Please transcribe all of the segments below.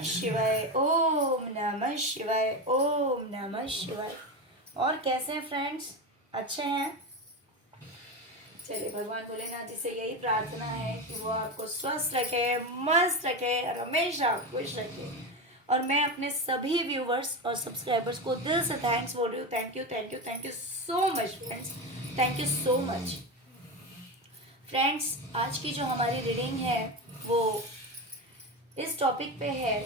नमः शिवाय, ओम नमः शिवाय, ओम नमः शिवाय। और कैसे हैं फ्रेंड्स? अच्छे हैं? चलिए, भगवान भोलेनाथ जी से यही प्रार्थना है कि वो आपको स्वस्थ रखे, मस्त रखे और हमेशा खुश रखे। और मैं अपने सभी व्यूवर्स और सब्सक्राइबर्स को दिल से थैंक्स बोल रही हूँ। Thank you, thank you, thank you so much friends, thank you so much. Friends, आज की जो हमारी रीडिंग है वो इस टॉपिक पे है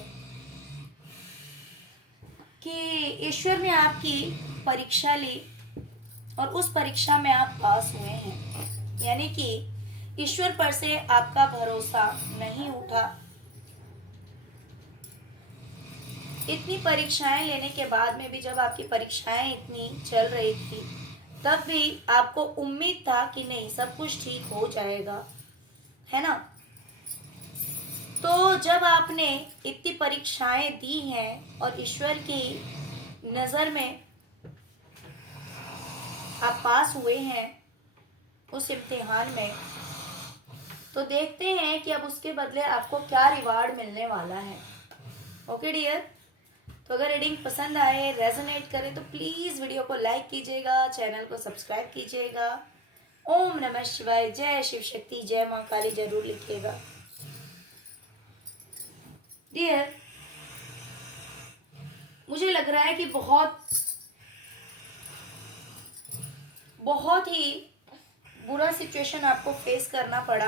कि ईश्वर ने आपकी परीक्षा ली और उस परीक्षा में आप पास हुए हैं, यानी कि ईश्वर पर से आपका भरोसा नहीं उठा। इतनी परीक्षाएं लेने के बाद में भी जब आपकी परीक्षाएं इतनी चल रही थी, तब भी आपको उम्मीद था कि नहीं, सब कुछ ठीक हो जाएगा, है ना। तो जब आपने इतनी परीक्षाएं दी हैं और ईश्वर की नज़र में आप पास हुए हैं उस इम्तिहान में, तो देखते हैं कि अब उसके बदले आपको क्या रिवार्ड मिलने वाला है। ओके डियर, तो अगर रीडिंग पसंद आए, रेजोनेट करे, तो प्लीज़ वीडियो को लाइक कीजिएगा, चैनल को सब्सक्राइब कीजिएगा। ओम नमः शिवाय, जय शिव शक्ति, जय माँ काली जरूर लिखिएगा। डियर, मुझे लग रहा है कि बहुत ही बुरा सिचुएशन आपको फेस करना पड़ा।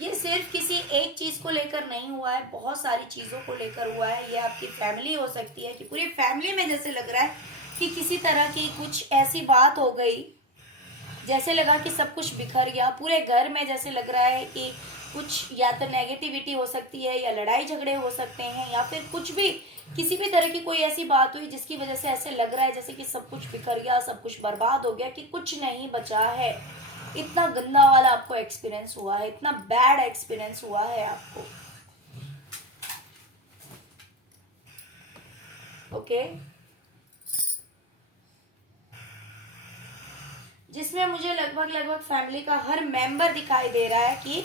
ये सिर्फ किसी एक चीज को लेकर नहीं हुआ है, बहुत सारी चीजों को लेकर हुआ है। ये आपकी फैमिली हो सकती है कि पूरी फैमिली में जैसे लग रहा है कि किसी तरह की कुछ ऐसी बात हो गई, जैसे लगा कि सब कुछ बिखर गया। पूरे घर में जैसे लग रहा है कि कुछ या तो नेगेटिविटी हो सकती है, या लड़ाई झगड़े हो सकते हैं, या फिर कुछ भी, किसी भी तरह की कोई ऐसी बात हुई जिसकी वजह से ऐसे लग रहा है जैसे कि सब कुछ बिखर गया, सब कुछ बर्बाद हो गया, कि कुछ नहीं बचा है। इतना गंदा वाला आपको एक्सपीरियंस हुआ है, इतना बैड एक्सपीरियंस हुआ है आपको। ओके, जिसमें मुझे लगभग फैमिली का हर मेंबर दिखाई दे रहा है कि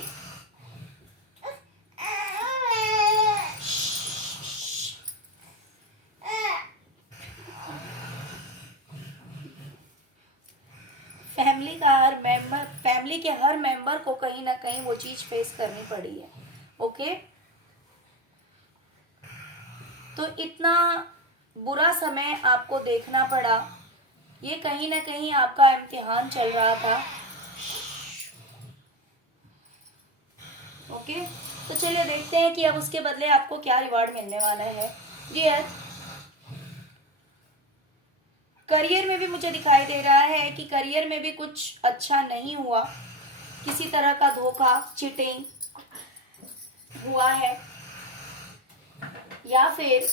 फैमिली के हर मेंबर को कहीं ना कहीं वो चीज फेस करनी पड़ी है। ओके, तो इतना बुरा समय आपको देखना पड़ा, ये कहीं ना कहीं आपका इम्तिहान चल रहा था। ओके, तो चलिए देखते हैं कि अब उसके बदले आपको क्या रिवार्ड मिलने वाला है। डियर, करियर में भी मुझे दिखाई दे रहा है कि करियर में भी कुछ अच्छा नहीं हुआ, किसी तरह का धोखा, चीटिंग हुआ है, या फिर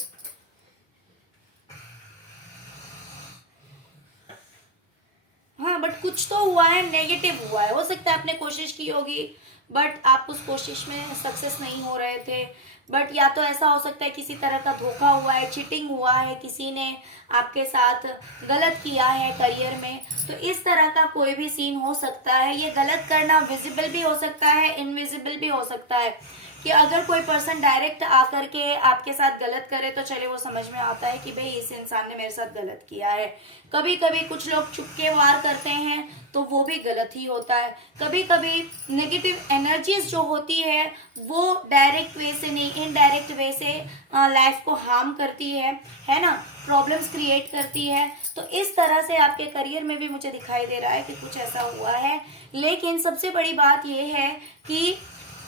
हाँ, बट कुछ तो हुआ है, नेगेटिव हुआ है। हो सकता है आपने कोशिश की होगी बट आप उस कोशिश में सक्सेस नहीं हो रहे थे। बट या तो ऐसा हो सकता है किसी तरह का धोखा हुआ है, चीटिंग हुआ है, किसी ने आपके साथ गलत किया है करियर में। तो इस तरह का कोई भी सीन हो सकता है। ये गलत करना विजिबल भी हो सकता है, इनविजिबल भी हो सकता है। कि अगर कोई पर्सन डायरेक्ट आकर के आपके साथ गलत करे तो चले वो समझ में आता है कि भाई इस इंसान ने मेरे साथ गलत किया है। कभी कभी कुछ लोग चुपके वार करते हैं तो वो भी गलत ही होता है। कभी कभी नेगेटिव एनर्जीज जो होती है वो डायरेक्ट वे से नहीं, इनडायरेक्ट वे से लाइफ को हार्म करती है ना, प्रॉब्लम्स क्रिएट करती है। तो इस तरह से आपके करियर में भी मुझे दिखाई दे रहा है कि कुछ ऐसा हुआ है। लेकिन सबसे बड़ी बात यह है कि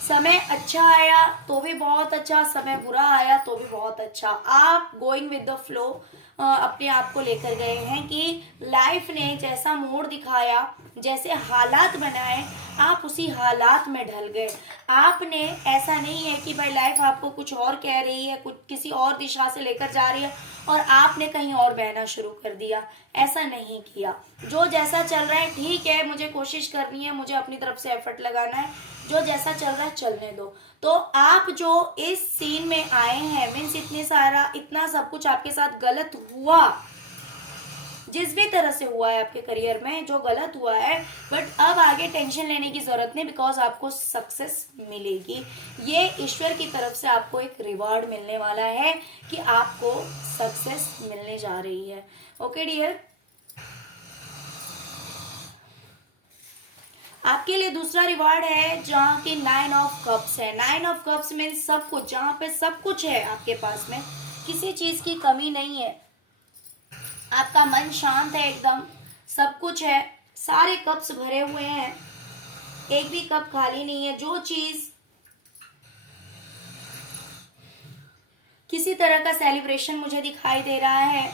समय अच्छा आया तो भी बहुत अच्छा, समय बुरा आया तो भी बहुत अच्छा। आप गोइंग विद द फ्लो अपने आप को लेकर गए हैं कि लाइफ ने जैसा मोड़ दिखाया, जैसे हालात बनाए, आप उसी हालात में ढल गए। आपने, ऐसा नहीं है कि भाई लाइफ आपको कुछ और कह रही है, कुछ किसी और दिशा से लेकर जा रही है और आपने कहीं और बहना शुरू कर दिया। ऐसा नहीं किया। जो जैसा चल रहा है ठीक है, मुझे कोशिश करनी है, मुझे अपनी तरफ से एफर्ट लगाना है, जो जैसा चल रहा है चलने दो। तो आप जो इस सीन में आए हैं, मीन्स इतना सब कुछ आपके साथ गलत हुआ, जिस भी तरह से हुआ है आपके करियर में जो गलत हुआ है, बट अब आगे आगे टेंशन लेने की जरूरत नहीं, बिकॉज आपको सक्सेस मिलेगी। ये ईश्वर की तरफ से आपको एक रिवॉर्ड मिलने वाला है कि आपको सक्सेस मिलने जा रही है। ओके डियर, आपके लिए दूसरा रिवॉर्ड है जहाँ की 9 ऑफ कप्स है। 9 ऑफ कप्स मीन्स सब कुछ, जहाँ पे सब कुछ है आपके पास में, किसी चीज की कमी नहीं है, आपका मन शांत है एकदम, सब कुछ है, सारे कप्स भरे हुए हैं, एक भी कप खाली नहीं है। जो चीज किसी तरह का सेलिब्रेशन मुझे दिखाई दे रहा है,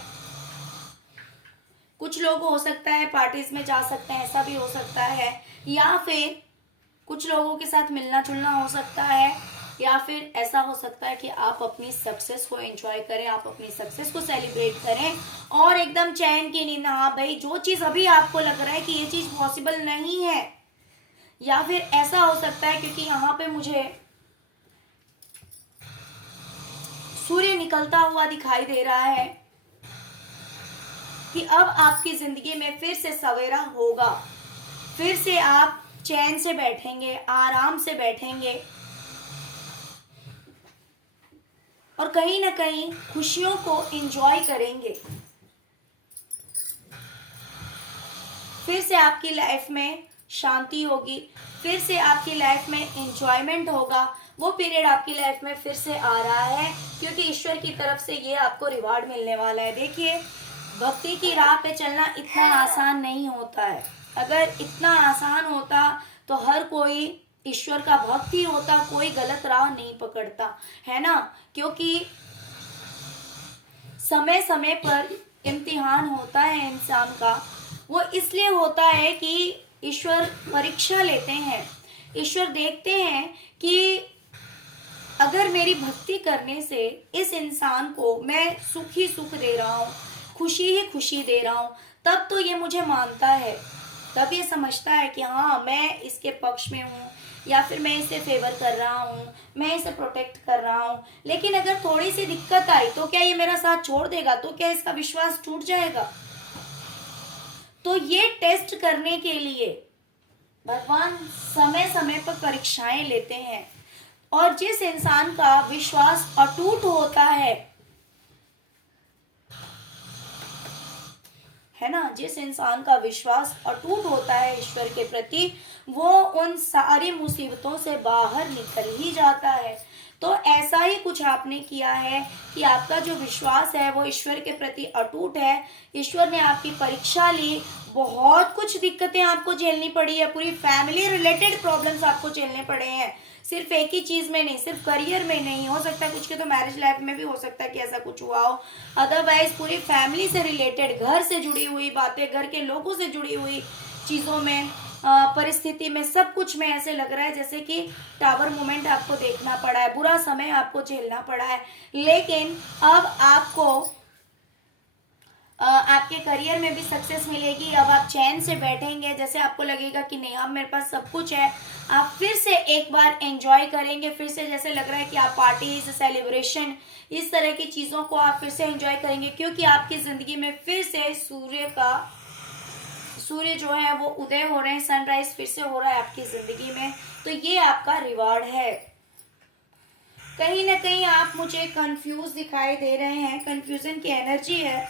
कुछ लोग हो सकता है पार्टीज में जा सकते हैं, ऐसा भी हो सकता है, या फिर कुछ लोगों के साथ मिलना जुलना हो सकता है, या फिर ऐसा हो सकता है कि आप अपनी सक्सेस को एंजॉय करें, आप अपनी सक्सेस को सेलिब्रेट करें और एकदम चैन की नींद। हाँ भाई, जो चीज अभी आपको लग रहा है कि ये चीज पॉसिबल नहीं है, या फिर ऐसा हो सकता है क्योंकि यहाँ पे मुझे सूर्य निकलता हुआ दिखाई दे रहा है कि अब आपकी जिंदगी में फिर से सवेरा होगा, फिर से आप चैन से बैठेंगे, आराम से बैठेंगे और कहीं ना कहीं खुशियों को एंजॉय करेंगे। फिर से आपकी लाइफ में शांति होगी, फिर से आपकी लाइफ में एंजॉयमेंट होगा। वो पीरियड आपकी लाइफ में फिर से आ रहा है क्योंकि ईश्वर की तरफ से ये आपको रिवार्ड मिलने वाला है। देखिए, भक्ति की राह पे चलना इतना आसान नहीं होता है। अगर इतना आसान होता तो हर कोई ईश्वर का भक्त ही होता, कोई गलत राह नहीं पकड़ता, है ना। क्योंकि समय समय पर इम्तिहान होता है इंसान का। वो इसलिए होता है कि ईश्वर परीक्षा लेते हैं, ईश्वर देखते हैं कि अगर मेरी भक्ति करने से इस इंसान को मैं सुख ही सुख दे रहा हूँ, खुशी ही खुशी दे रहा हूँ, तब तो ये मुझे मानता है, तब ये समझता है कि हाँ मैं इसके पक्ष में हूँ, या फिर मैं इसे फेवर कर रहा हूँ, मैं इसे प्रोटेक्ट कर रहा हूँ। लेकिन अगर थोड़ी सी दिक्कत आई तो क्या ये मेरा साथ छोड़ देगा? तो क्या इसका विश्वास टूट जाएगा? तो ये टेस्ट करने के लिए भगवान समय समय पर परीक्षाएं लेते हैं, और जिस इंसान का विश्वास अटूट होता है ना, जिस इंसान का विश्वास अटूट होता है ईश्वर के प्रति, वो उन सारी मुसीबतों से बाहर निकल ही जाता है। तो ऐसा ही कुछ आपने किया है कि आपका जो विश्वास है वो ईश्वर के प्रति अटूट है। ईश्वर ने आपकी परीक्षा ली, बहुत कुछ दिक्कतें आपको झेलनी पड़ी है, पूरी फैमिली रिलेटेड प्रॉब्लम्स आपको झेलने पड़े हैं, सिर्फ एक ही चीज में नहीं, सिर्फ करियर में नहीं, हो सकता है कुछ के तो मैरिज लाइफ में भी हो सकता है कि ऐसा कुछ हुआ हो। अदरवाइज पूरी फैमिली से रिलेटेड, घर से जुड़ी हुई बातें, घर के लोगों से जुड़ी हुई चीजों में, परिस्थिति में, सब कुछ में ऐसे लग रहा है जैसे कि टावर मोमेंट आपको देखना पड़ा है, बुरा समय आपको झेलना पड़ा है। लेकिन अब आपको आपके करियर में भी सक्सेस मिलेगी। अब आप चैन से बैठेंगे, जैसे आपको लगेगा कि नहीं अब मेरे पास सब कुछ है, आप फिर से एक बार एंजॉय करेंगे, फिर से जैसे लग रहा है कि आप पार्टी, सेलिब्रेशन, इस तरह की चीज़ों को आप फिर से एंजॉय करेंगे, क्योंकि आपकी ज़िंदगी में फिर से सूर्य जो है वो उदय हो रहे हैं, सनराइज फिर से हो रहा है आपकी ज़िंदगी में। तो ये आपका रिवार्ड है। कहीं ना कहीं आप मुझे कंफ्यूज दिखाई दे रहे हैं, कंफ्यूजन की एनर्जी है।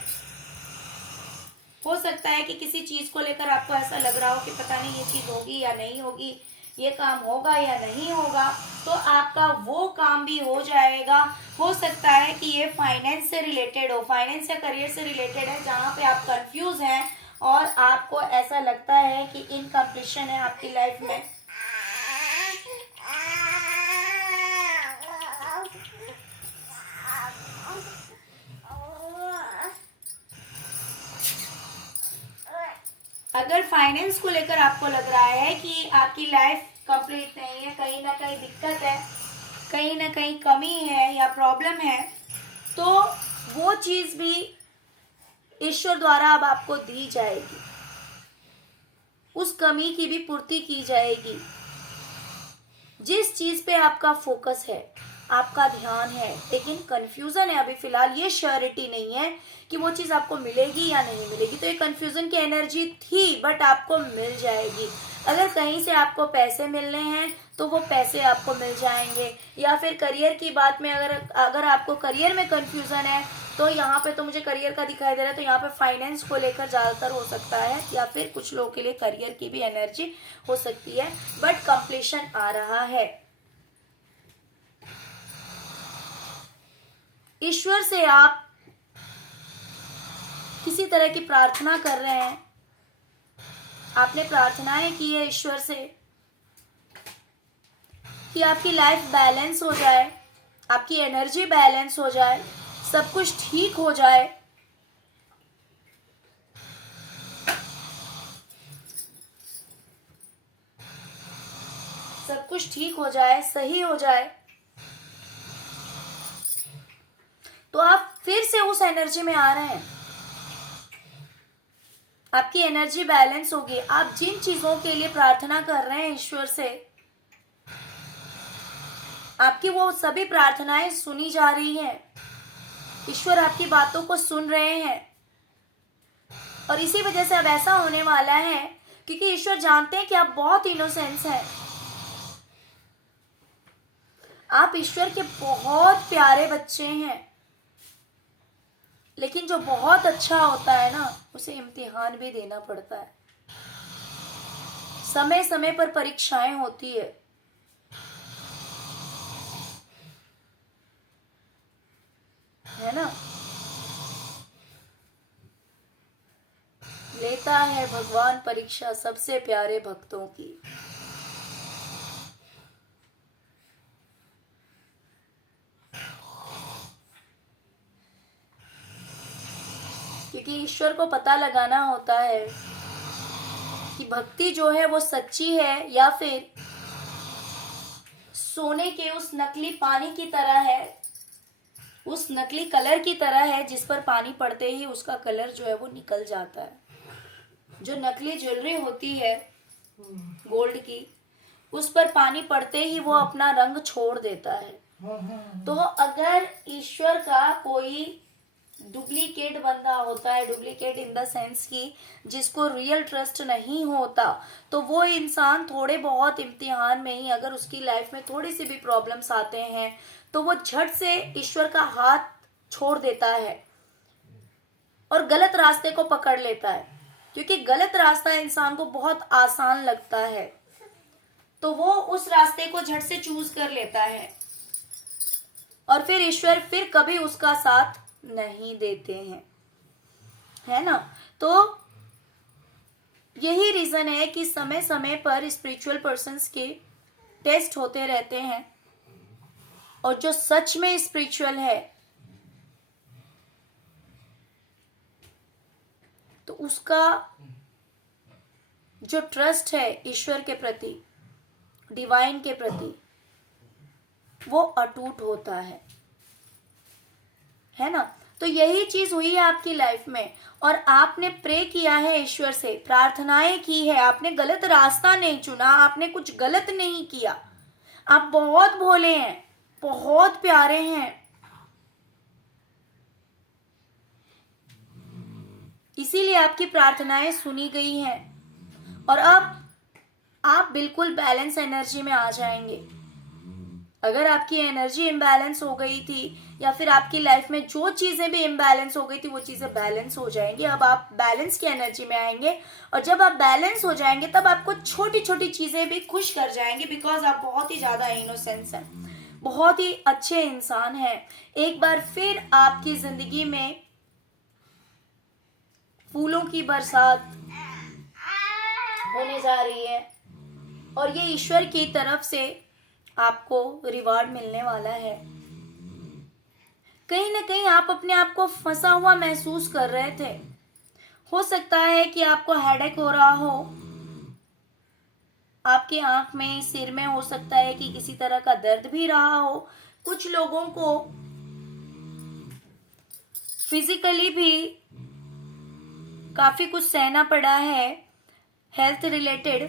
हो सकता है कि किसी चीज को लेकर आपको ऐसा लग रहा हो कि पता नहीं ये चीज होगी या नहीं होगी, ये काम होगा या नहीं होगा, तो आपका वो काम भी हो जाएगा। हो सकता है कि ये फाइनेंस से रिलेटेड हो, फाइनेंस या करियर से रिलेटेड है, जहाँ पे आप कंफ्यूज हैं और आपको ऐसा लगता है कि इनकम्प्लीशन है आपकी लाइफ में। अगर फाइनेंस को लेकर आपको लग रहा है कि आपकी लाइफ कंप्लीट नहीं है, कहीं ना कहीं दिक्कत है, कहीं ना कहीं कमी है या प्रॉब्लम है, तो वो चीज भी ईश्वर द्वारा अब आपको दी जाएगी, उस कमी की भी पूर्ति की जाएगी। जिस चीज पे आपका फोकस है आपका ध्यान है, लेकिन कंफ्यूजन है अभी फिलहाल, ये श्योरिटी नहीं है कि वो चीज़ आपको मिलेगी या नहीं मिलेगी। तो ये कंफ्यूजन की एनर्जी थी, बट आपको मिल जाएगी। अगर कहीं से आपको पैसे मिलने हैं तो वो पैसे आपको मिल जाएंगे, या फिर करियर की बात में अगर आपको करियर में कंफ्यूजन है तो यहाँ पे तो मुझे करियर का दिखाई दे रहा है, तो यहाँ पे फाइनेंस को लेकर ज़्यादातर हो सकता है, या फिर कुछ लोगों के लिए करियर की भी एनर्जी हो सकती है, बट कंप्लीशन आ रहा है। ईश्वर से आप किसी तरह की प्रार्थना कर रहे हैं, आपने प्रार्थनाएं की है ईश्वर से कि आपकी लाइफ बैलेंस हो जाए, आपकी एनर्जी बैलेंस हो जाए, सब कुछ ठीक हो जाए। सब कुछ ठीक हो जाए, सही हो जाए, तो आप फिर से उस एनर्जी में आ रहे हैं। आपकी एनर्जी बैलेंस होगी। आप जिन चीजों के लिए प्रार्थना कर रहे हैं ईश्वर से, आपकी वो सभी प्रार्थनाएं सुनी जा रही हैं। ईश्वर आपकी बातों को सुन रहे हैं, और इसी वजह से अब ऐसा होने वाला है क्योंकि ईश्वर जानते हैं कि आप बहुत इनोसेंस हैं। आप ईश्वर के बहुत प्यारे बच्चे हैं, लेकिन जो बहुत अच्छा होता है ना, उसे इम्तिहान भी देना पड़ता है। समय समय पर परीक्षाएं होती है ना। लेता है भगवान परीक्षा सबसे प्यारे भक्तों की। क्योंकि ईश्वर को पता लगाना होता है कि भक्ति जो है वो सच्ची है या फिर सोने के उस नकली पानी की तरह है, उस नकली कलर की तरह है जिस पर पानी पड़ते ही उसका कलर जो है वो निकल जाता है। जो नकली ज्वेलरी होती है गोल्ड की, उस पर पानी पड़ते ही वो अपना रंग छोड़ देता है। तो अगर ईश्वर का कोई डुप्लीकेट बंदा होता है, डुप्लीकेट इन द सेंस कि जिसको रियल ट्रस्ट नहीं होता, तो वो इंसान थोड़े बहुत इम्तिहान में ही, अगर उसकी लाइफ में थोड़ी सी भी प्रॉब्लम्स आते हैं तो वो झट से ईश्वर का हाथ छोड़ देता है और गलत रास्ते को पकड़ लेता है। क्योंकि गलत रास्ता इंसान को बहुत आसान लगता है, तो वो उस रास्ते को झट से चूज कर लेता है, और फिर ईश्वर फिर कभी उसका साथ नहीं देते हैं, है ना। तो यही रीजन है कि समय समय पर स्पिरिचुअल पर्सन्स के टेस्ट होते रहते हैं, और जो सच में स्पिरिचुअल है तो उसका जो ट्रस्ट है ईश्वर के प्रति, डिवाइन के प्रति, वो अटूट होता है ना। तो यही चीज हुई है आपकी लाइफ में, और आपने प्रे किया है ईश्वर से, प्रार्थनाएं की है, आपने गलत रास्ता नहीं चुना, आपने कुछ गलत नहीं किया। आप बहुत भोले हैं, बहुत प्यारे हैं, इसीलिए आपकी प्रार्थनाएं सुनी गई हैं, और अब आप बिल्कुल बैलेंस एनर्जी में आ जाएंगे। अगर आपकी एनर्जी इम्बैलेंस हो गई थी, या फिर आपकी लाइफ में जो चीजें भी इम्बैलेंस हो गई थी, वो चीजें बैलेंस हो जाएंगी। अब आप बैलेंस की एनर्जी में आएंगे, और जब आप बैलेंस हो जाएंगे तब आपको छोटी छोटी चीजें भी खुश कर जाएंगे, बिकॉज आप बहुत ही ज्यादा इनोसेंस हैं, बहुत ही अच्छे इंसान हैं। एक बार फिर आपकी जिंदगी में फूलों की बरसात होने जा रही है, और ये ईश्वर की तरफ से आपको रिवार्ड मिलने वाला है। कहीं ना कहीं आप अपने आप को फंसा हुआ महसूस कर रहे थे। हो सकता है कि आपको हेडेक हो रहा हो, आपकी आंख में, सिर में, हो सकता है कि किसी तरह का दर्द भी रहा हो। कुछ लोगों को फिजिकली भी काफी कुछ सहना पड़ा है हेल्थ रिलेटेड,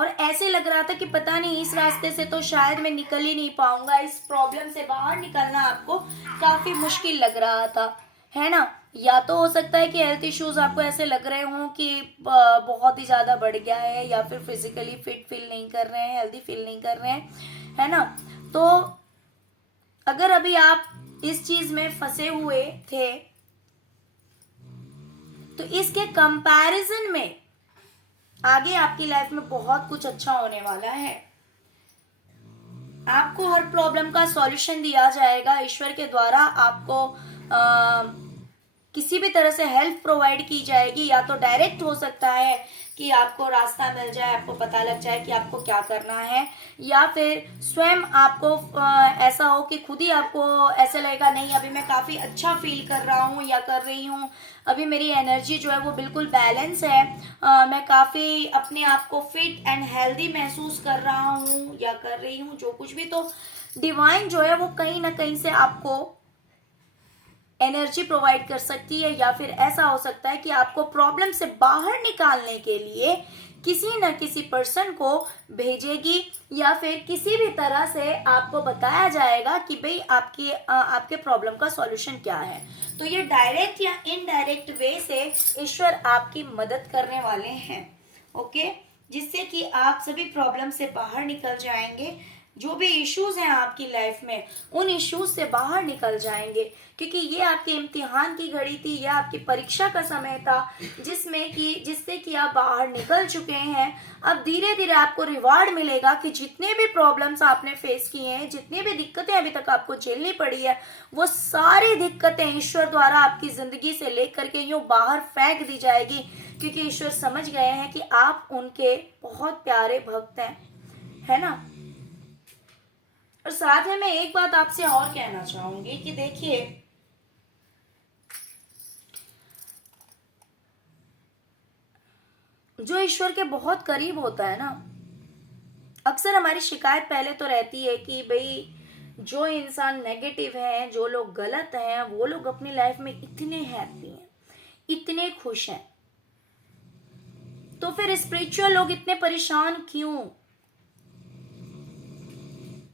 और ऐसे लग रहा था कि पता नहीं इस रास्ते से तो शायद मैं निकल ही नहीं पाऊंगा, इस प्रॉब्लम से बाहर निकलना आपको काफी मुश्किल लग रहा था, है ना। या तो हो सकता है कि हेल्थ इश्यूज आपको ऐसे लग रहे हों कि बहुत ही ज्यादा बढ़ गया है, या फिर फिजिकली फिट फील नहीं कर रहे हैं, हेल्दी फील नहीं कर रहे हैं, है ना। तो अगर अभी आप इस चीज में फंसे हुए थे तो इसके कंपैरिजन में आगे आपकी लाइफ में बहुत कुछ अच्छा होने वाला है। आपको हर प्रॉब्लम का सॉल्यूशन दिया जाएगा ईश्वर के द्वारा। आपको किसी भी तरह से हेल्प प्रोवाइड की जाएगी, या तो डायरेक्ट हो सकता है कि आपको रास्ता मिल जाए, आपको पता लग जाए कि आपको क्या करना है, या फिर स्वयं आपको ऐसा हो कि खुद ही आपको ऐसा लगेगा नहीं अभी मैं काफी अच्छा फील कर रहा हूँ या कर रही हूँ, अभी मेरी एनर्जी जो है वो बिल्कुल बैलेंस है, मैं काफी अपने आप को फिट एंड हेल्दी महसूस कर रहा हूँ या कर रही हूँ, जो कुछ भी। तो डिवाइन जो है वो कहीं ना कहीं से आपको एनर्जी प्रोवाइड कर सकती है, या फिर ऐसा हो सकता है कि आपको प्रॉब्लम से बाहर निकालने के लिए किसी न किसी पर्सन को भेजेगी, या फिर किसी भी तरह से आपको बताया जाएगा कि भाई आपके प्रॉब्लम का सॉल्यूशन क्या है। तो ये डायरेक्ट या इनडायरेक्ट वे से ईश्वर आपकी मदद करने वाले हैं, ओके, जिससे कि आप सभी प्रॉब्लम से बाहर निकल जाएंगे। जो भी इश्यूज हैं आपकी लाइफ में उन इश्यूज से बाहर निकल जाएंगे, क्योंकि ये आपके इम्तिहान की घड़ी थी, यह आपकी परीक्षा का समय था जिससे कि आप बाहर निकल चुके हैं। अब धीरे धीरे आपको रिवार्ड मिलेगा कि जितने भी प्रॉब्लम्स आपने फेस किए हैं, जितनी भी दिक्कतें अभी तक आपको झेलनी पड़ी है, वो सारी दिक्कतें ईश्वर द्वारा आपकी जिंदगी से लेकर के यूं बाहर फेंक दी जाएगी, क्योंकि ईश्वर समझ गए हैं कि आप उनके बहुत प्यारे भक्त हैं, है ना। और साथ में मैं एक बात आपसे और कहना चाहूंगी कि देखिए, जो ईश्वर के बहुत करीब होता है ना, अक्सर हमारी शिकायत पहले तो रहती है कि भाई जो इंसान नेगेटिव हैं, जो लोग गलत हैं, वो लोग अपनी लाइफ में इतने हैप्पी हैं, इतने खुश हैं, तो फिर स्पिरिचुअल लोग इतने परेशान क्यों,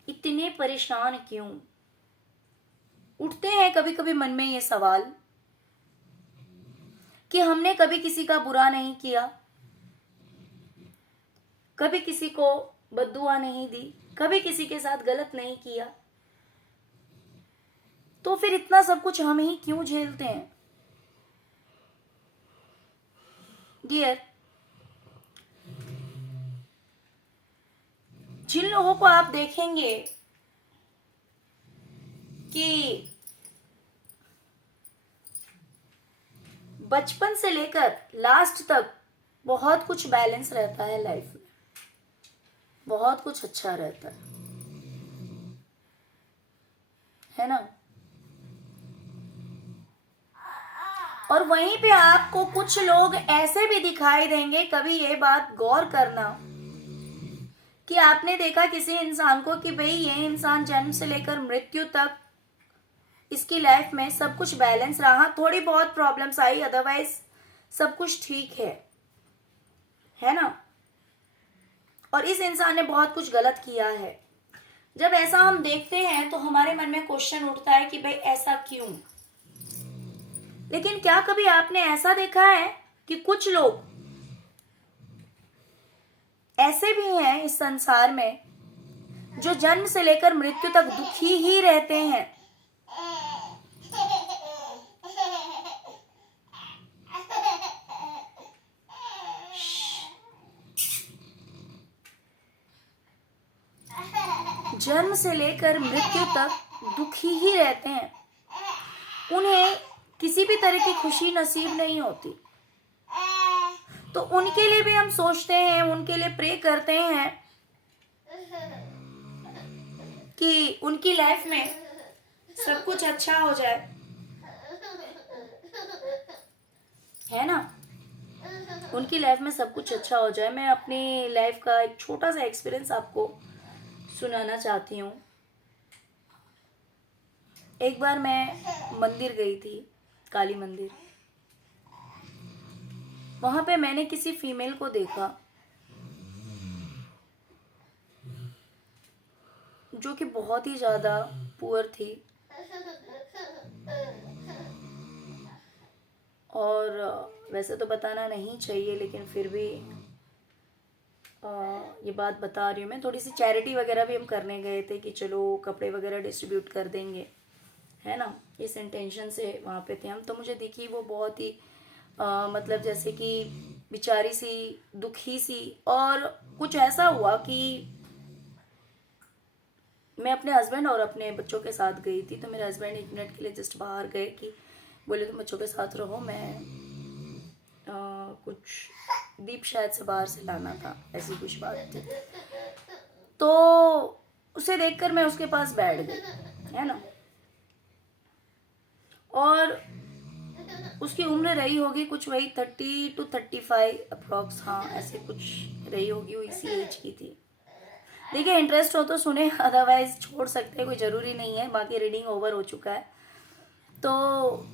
इतने परेशान क्यों। उठते हैं कभी कभी मन में ये सवाल कि हमने कभी किसी का बुरा नहीं किया, कभी किसी को बद्दुआ नहीं दी, कभी किसी के साथ गलत नहीं किया, तो फिर इतना सब कुछ हम ही क्यों झेलते हैं। डियर, जिन लोगों को आप देखेंगे कि बचपन से लेकर लास्ट तक बहुत कुछ बैलेंस रहता है लाइफ में, बहुत कुछ अच्छा रहता है ना। और वहीं पे आपको कुछ लोग ऐसे भी दिखाई देंगे, कभी ये बात गौर करना कि आपने देखा किसी इंसान को कि भाई ये इंसान जन्म से लेकर मृत्यु तक इसकी लाइफ में सब कुछ बैलेंस रहा, थोड़ी बहुत प्रॉब्लम्स आई, अदरवाइज सब कुछ ठीक है ना। और इस इंसान ने बहुत कुछ गलत किया है। जब ऐसा हम देखते हैं तो हमारे मन में क्वेश्चन उठता है कि भाई ऐसा क्यों। लेकिन क्या कभी आपने ऐसा देखा है कि कुछ लोग ऐसे भी हैं इस संसार में जो जन्म से लेकर मृत्यु तक दुखी ही रहते हैं। जन्म से लेकर मृत्यु तक दुखी ही रहते हैं, उन्हें किसी भी तरह की खुशी नसीब नहीं होती। तो उनके लिए भी हम सोचते हैं, उनके लिए प्रे करते हैं कि उनकी लाइफ में सब कुछ अच्छा हो जाए, है ना, उनकी लाइफ में सब कुछ अच्छा हो जाए। मैं अपनी लाइफ का एक छोटा सा एक्सपीरियंस आपको सुनाना चाहती हूँ। एक बार मैं मंदिर गई थी, काली मंदिर। वहां पे मैंने किसी फीमेल को देखा जो कि बहुत ही ज़्यादा पुअर थी, और वैसे तो बताना नहीं चाहिए लेकिन फिर भी ये बात बता रही हूँ मैं। थोड़ी सी चैरिटी वगैरह भी हम करने गए थे कि चलो कपड़े वगैरह डिस्ट्रीब्यूट कर देंगे, है ना, इस इंटेंशन से वहाँ पे थे हम। तो मुझे दिखी वो बहुत ही मतलब जैसे कि बेचारी सी, दुखी सी। और कुछ ऐसा हुआ कि मैं अपने हस्बैंड और अपने बच्चों के साथ गई थी, तो मेरे हस्बैंड 1 मिनट के लिए जस्ट बाहर गए कि बोले तुम बच्चों के साथ रहो, मैं कुछ दीप शायद से बाहर से लाना था, ऐसी कुछ बात थी। तो उसे देखकर मैं उसके पास बैठ गई, है ना, और उसकी उम्र रही होगी कुछ वही 30 to 35 अप्रॉक्स, हाँ ऐसे कुछ रही होगी, वो इसी एज की थी। देखिए इंटरेस्ट हो तो सुने, अदरवाइज छोड़ सकते हैं, कोई ज़रूरी नहीं है। बाकी रीडिंग ओवर हो चुका है। तो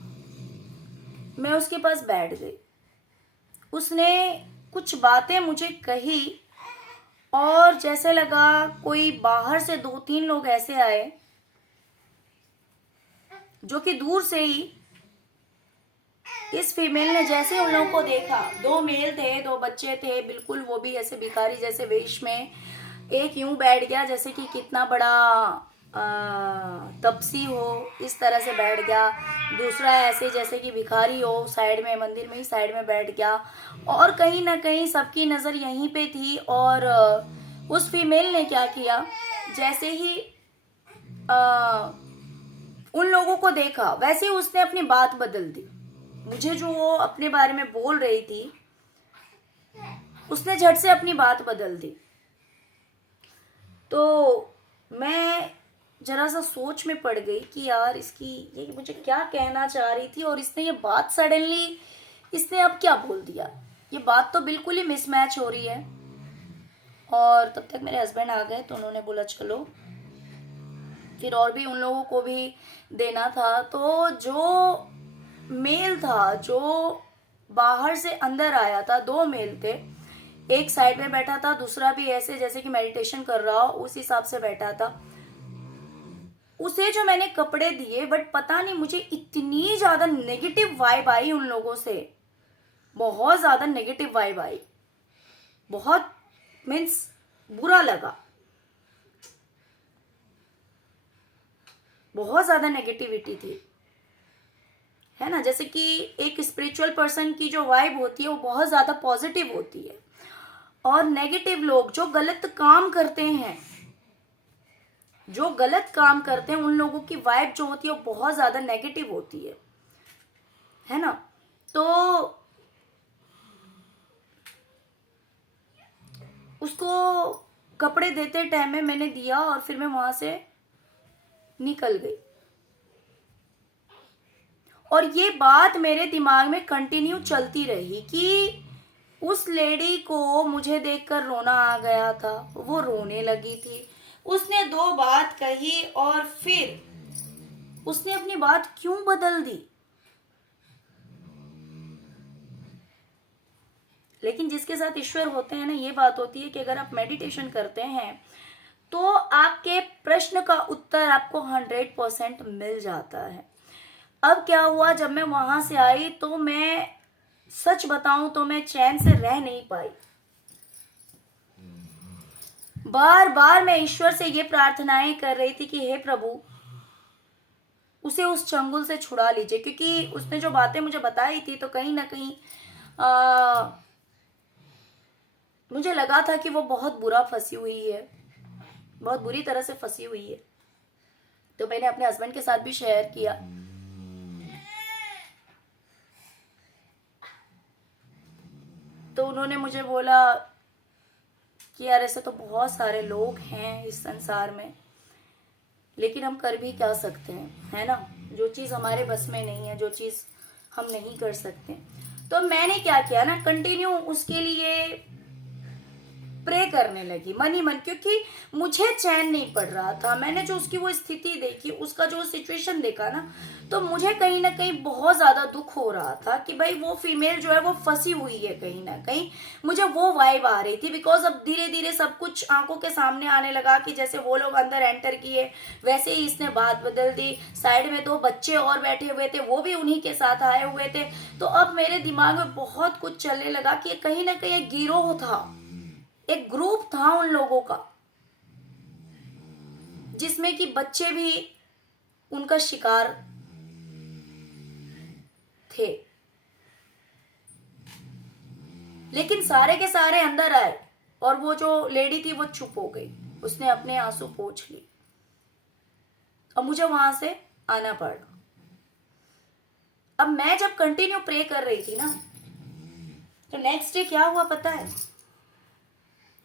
मैं उसके पास बैठ गई, उसने कुछ बातें मुझे कही, और जैसे लगा कोई बाहर से 2-3 लोग ऐसे आए जो कि दूर से ही इस फीमेल ने जैसे उन लोगों को देखा, 2 मेल थे, 2 बच्चे थे, बिल्कुल वो भी ऐसे भिखारी जैसे वेश में। एक यूं बैठ गया जैसे कि कितना बड़ा तपसी हो, इस तरह से बैठ गया। दूसरा ऐसे जैसे कि भिखारी हो, साइड में मंदिर में ही साइड में बैठ गया। और कहीं ना कहीं सबकी नज़र यहीं पे थी। और उस फीमेल ने क्या किया, जैसे ही उन लोगों को देखा वैसे ही उसने अपनी बात बदल दी। मुझे जो वो अपने बारे में बोल रही थी, उसने झट से अपनी बात बदल दी। तो मैं जरा सा सोच में पड़ गई कि यार इसकी ये मुझे क्या कहना चाह रही थी, और इसने ये बात सडनली इसने अब क्या बोल दिया। ये बात तो बिल्कुल ही मिसमैच हो रही है। और तब तक मेरे हस्बैंड आ गए, तो उन्होंने बोला चलो, फिर और भी उन लोगों को भी देना था। तो जो मेल था, जो बाहर से अंदर आया था, 2 मेल थे, एक साइड में बैठा था, दूसरा भी ऐसे जैसे कि मेडिटेशन कर रहा हो उस हिसाब से बैठा था। उसे जो मैंने कपड़े दिए, बट पता नहीं मुझे इतनी ज्यादा नेगेटिव वाइब आई उन लोगों से, बहुत ज्यादा नेगेटिव वाइब आई, बहुत मीन्स बुरा लगा, बहुत ज्यादा नेगेटिविटी थी, है ना। जैसे कि एक स्पिरिचुअल पर्सन की जो वाइब होती है वो बहुत ज्यादा पॉजिटिव होती है, और नेगेटिव लोग जो गलत काम करते हैं, जो गलत काम करते हैं, उन लोगों की वाइब जो होती है वो बहुत ज्यादा नेगेटिव होती है ना। तो उसको कपड़े देते टाइम में मैंने दिया, और फिर मैं वहां से निकल गई। और ये बात मेरे दिमाग में कंटिन्यू चलती रही कि उस लेडी को मुझे देखकर रोना आ गया था, वो रोने लगी थी, उसने 2 बात कही, और फिर उसने अपनी बात क्यों बदल दी। लेकिन जिसके साथ ईश्वर होते हैं ना, ये बात होती है कि अगर आप मेडिटेशन करते हैं तो आपके प्रश्न का उत्तर आपको 100% मिल जाता है। अब क्या हुआ, जब मैं वहां से आई तो मैं सच बताऊं तो मैं चैन से रह नहीं पाई। बार बार मैं ईश्वर से ये प्रार्थनाएं कर रही थी कि हे प्रभु, उसे उस चंगुल से छुड़ा लीजिए, क्योंकि उसने जो बातें मुझे बताई थी तो कहीं ना कहीं मुझे लगा था कि वो बहुत बुरा फंसी हुई है, बहुत बुरी तरह से फंसी हुई है। तो मैंने अपने हस्बैंड के साथ भी शेयर किया। तो उन्होंने मुझे बोला कि यार ऐसे तो बहुत सारे लोग हैं इस संसार में, लेकिन हम कर भी क्या सकते हैं, है ना। जो चीज़ हमारे बस में नहीं है, जो चीज़ हम नहीं कर सकते। तो मैंने क्या किया ना, कंटिन्यू उसके लिए प्रे करने लगी मन ही मन, क्योंकि मुझे चैन नहीं पड़ रहा था। मैंने जो उसकी वो स्थिति देखी, उसका जो सिचुएशन देखा ना, तो मुझे कहीं ना कहीं बहुत ज्यादा दुख हो रहा था कि भाई वो फीमेल जो है वो फंसी हुई है कहीं ना कहीं। मुझे वो वाइब आ रही थी, बिकॉज अब धीरे धीरे सब कुछ आंखों के सामने आने लगा कि जैसे वो लोग अंदर एंटर किए वैसे ही इसने बात बदल दी। साइड में 2 बच्चे और बैठे हुए थे, वो भी उन्हीं के साथ आए हुए थे। तो अब मेरे दिमाग में बहुत कुछ चलने लगा कि कहीं ना कहीं एक गिरोह था, एक ग्रुप था उन लोगों का, जिसमें कि बच्चे भी उनका शिकार थे। लेकिन सारे के सारे अंदर आए और वो जो लेडी थी वो चुप हो गई, उसने अपने आंसू पोंछ लिए और मुझे वहां से आना पड़ा। अब मैं जब कंटिन्यू प्रे कर रही थी ना, तो नेक्स्ट डे क्या हुआ पता है?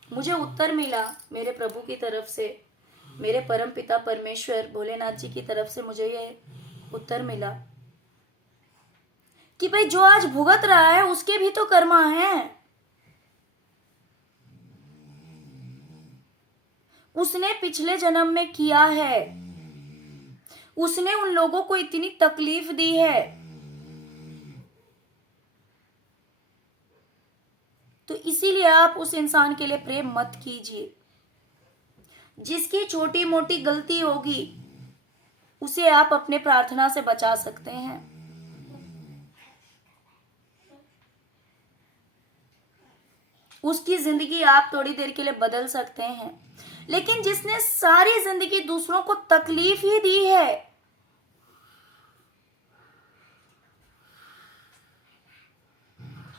मुझे उत्तर मिला मेरे प्रभु की तरफ से, मेरे परम पिता परमेश्वर भोलेनाथ जी की तरफ से मुझे ये उत्तर मिला कि भाई जो आज भुगत रहा है उसके भी तो कर्मा है। उसने पिछले जन्म में किया है, उसने उन लोगों को इतनी तकलीफ दी है, तो इसीलिए आप उस इंसान के लिए प्रेम मत कीजिए। जिसकी छोटी मोटी गलती होगी उसे आप अपने प्रार्थना से बचा सकते हैं। उसकी जिंदगी आप थोड़ी देर के लिए बदल सकते हैं। लेकिन जिसने सारी जिंदगी दूसरों को तकलीफ ही दी है,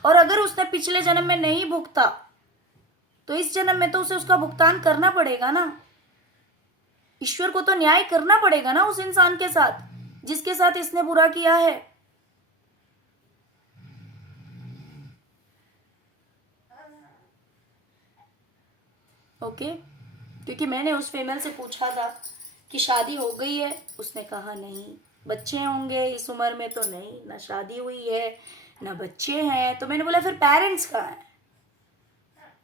और अगर उसने पिछले जन्म में नहीं भुगता तो इस जन्म में तो उसे उसका भुगतान करना पड़ेगा ना। ईश्वर को तो न्याय करना पड़ेगा ना उस इंसान के साथ जिसके साथ इसने बुरा किया है। ओके, क्योंकि मैंने उस फीमेल से पूछा था कि शादी हो गई है, उसने कहा नहीं। बच्चे होंगे इस उम्र में? तो नहीं, ना शादी हुई है ना बच्चे हैं। तो मैंने बोला फिर पेरेंट्स कहाँ हैं?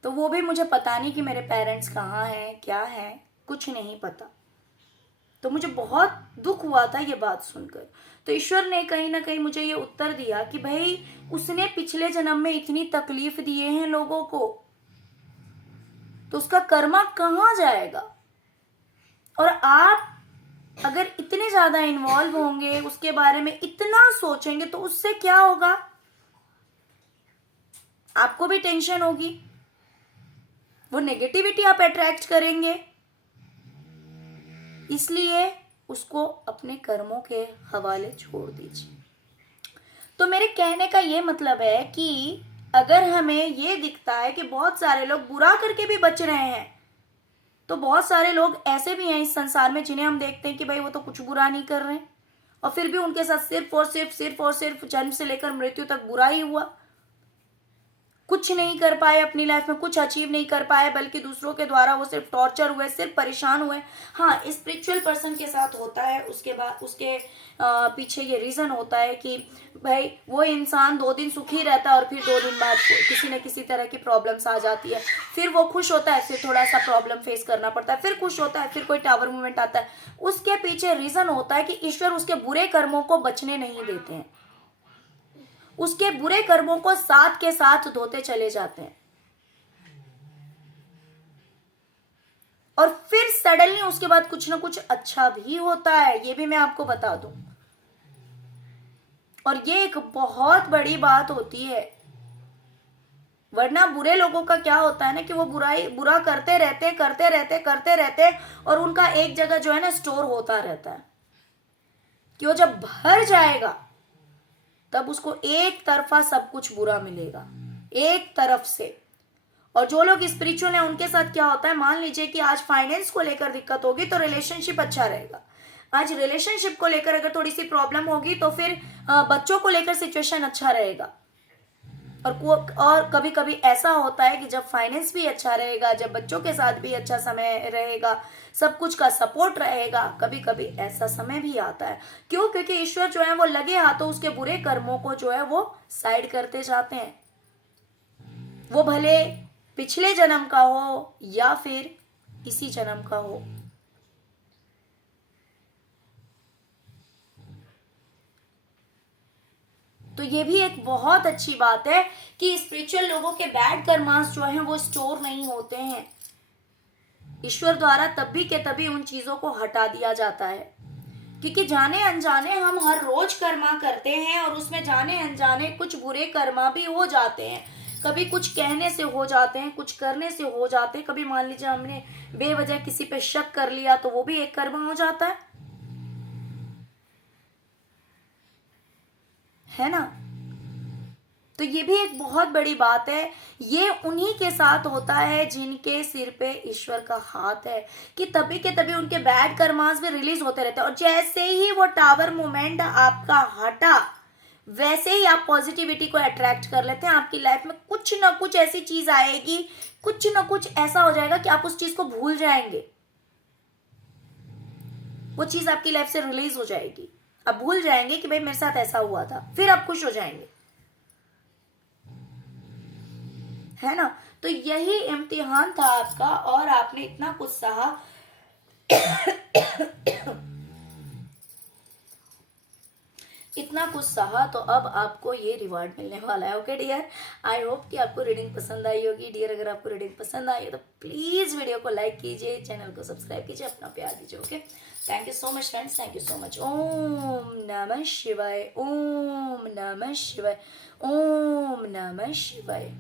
तो वो भी मुझे पता नहीं कि मेरे पेरेंट्स कहाँ हैं, क्या हैं, कुछ नहीं पता। तो मुझे बहुत दुख हुआ था ये बात सुनकर। तो ईश्वर ने कहीं ना कहीं मुझे ये उत्तर दिया कि भाई उसने पिछले जन्म में इतनी तकलीफ दिए हैं लोगों को, तो उसका कर्मा कहाँ जाएगा। और आप अगर इतने ज्यादा इन्वॉल्व होंगे, उसके बारे में इतना सोचेंगे, तो उससे क्या होगा? आपको भी टेंशन होगी, वो नेगेटिविटी आप अट्रैक्ट करेंगे। इसलिए उसको अपने कर्मों के हवाले छोड़ दीजिए। तो मेरे कहने का ये मतलब है कि अगर हमें ये दिखता है कि बहुत सारे लोग बुरा करके भी बच रहे हैं, तो बहुत सारे लोग ऐसे भी हैं इस संसार में जिन्हें हम देखते हैं कि भाई वो तो कुछ बुरा नहीं कर रहे हैं, और फिर भी उनके साथ सिर्फ जन्म से लेकर मृत्यु तक बुरा ही हुआ। कुछ नहीं कर पाए अपनी लाइफ में, कुछ अचीव नहीं कर पाए, बल्कि दूसरों के द्वारा वो सिर्फ टॉर्चर हुए, सिर्फ परेशान हुए। हाँ, स्पिरिचुअल पर्सन के साथ होता है, उसके बाद उसके पीछे ये रीजन होता है कि भाई वो इंसान 2 दिन सुखी रहता है और फिर 2 दिन बाद किसी न किसी तरह की प्रॉब्लम्स आ जाती है। फिर वो खुश होता है, फिर थोड़ा सा प्रॉब्लम फेस करना पड़ता है, फिर खुश होता है, फिर कोई टावर मूवमेंट आता है। उसके पीछे रीजन होता है कि ईश्वर उसके बुरे कर्मों को बचने नहीं देते हैं, उसके बुरे कर्मों को साथ के साथ धोते चले जाते हैं, और फिर सडनली उसके बाद कुछ ना कुछ अच्छा भी होता है। ये भी मैं आपको बता दूं, और ये एक बहुत बड़ी बात होती है। वरना बुरे लोगों का क्या होता है ना कि वो बुरा करते रहते और उनका एक जगह जो है ना स्टोर होता रहता है, कि वो जब भर जाएगा तब उसको एक तरफा सब कुछ बुरा मिलेगा, एक तरफ से। और जो लोग स्पिरिचुअल हैं उनके साथ क्या होता है, मान लीजिए कि आज फाइनेंस को लेकर दिक्कत होगी तो रिलेशनशिप अच्छा रहेगा। आज रिलेशनशिप को लेकर अगर थोड़ी सी प्रॉब्लम होगी तो फिर बच्चों को लेकर सिचुएशन अच्छा रहेगा। और कभी कभी ऐसा होता है कि जब फाइनेंस भी अच्छा रहेगा, जब बच्चों के साथ भी अच्छा समय रहेगा, सब कुछ का सपोर्ट रहेगा, कभी कभी ऐसा समय भी आता है। क्यों? क्योंकि ईश्वर जो है वो लगे हाथों उसके बुरे कर्मों को जो है वो साइड करते जाते हैं। वो भले पिछले जन्म का हो या फिर इसी जन्म का हो। तो ये भी एक बहुत अच्छी बात है कि स्पिरिचुअल लोगों के बैड कर्मास जो है वो स्टोर नहीं होते हैं। ईश्वर द्वारा तभी के तभी उन चीजों को हटा दिया जाता है, क्योंकि जाने अनजाने हम हर रोज कर्मा करते हैं और उसमें जाने अनजाने कुछ बुरे कर्मा भी हो जाते हैं। कभी कुछ कहने से हो जाते हैं, कुछ करने से हो जाते हैं। कभी मान लीजिए हमने बेवजह किसी पे शक कर लिया तो वो भी एक कर्म हो जाता है ना। तो ये भी एक बहुत बड़ी बात है। ये उन्हीं के साथ होता है जिनके सिर पे ईश्वर का हाथ है, कि तभी के तभी उनके बैड कर्मास भी रिलीज होते रहते हैं। और जैसे ही वो टावर मोमेंट आपका हटा, वैसे ही आप पॉजिटिविटी को अट्रैक्ट कर लेते हैं। आपकी लाइफ में कुछ ना कुछ ऐसी चीज आएगी, कुछ ना कुछ ऐसा हो जाएगा कि आप उस चीज को भूल जाएंगे। वो चीज आपकी लाइफ से रिलीज हो जाएगी, आप भूल जाएंगे कि भाई मेरे साथ ऐसा हुआ था, फिर आप खुश हो जाएंगे, है ना। तो यही इम्तिहान था आपका और आपने इतना कुछ सहा। इतना कुछ सहा तो अब आपको ये रिवार्ड मिलने वाला है। ओके डियर, आई होप कि आपको रीडिंग पसंद आई होगी। डियर, अगर आपको रीडिंग पसंद आई है तो प्लीज वीडियो को लाइक कीजिए, चैनल को सब्सक्राइब कीजिए, अपना प्यार दीजिए। Okay, thank you so much friends, thank you so much. ओम नमः शिवाय, ओम नमः शिवाय, ओम नमः शिवाय।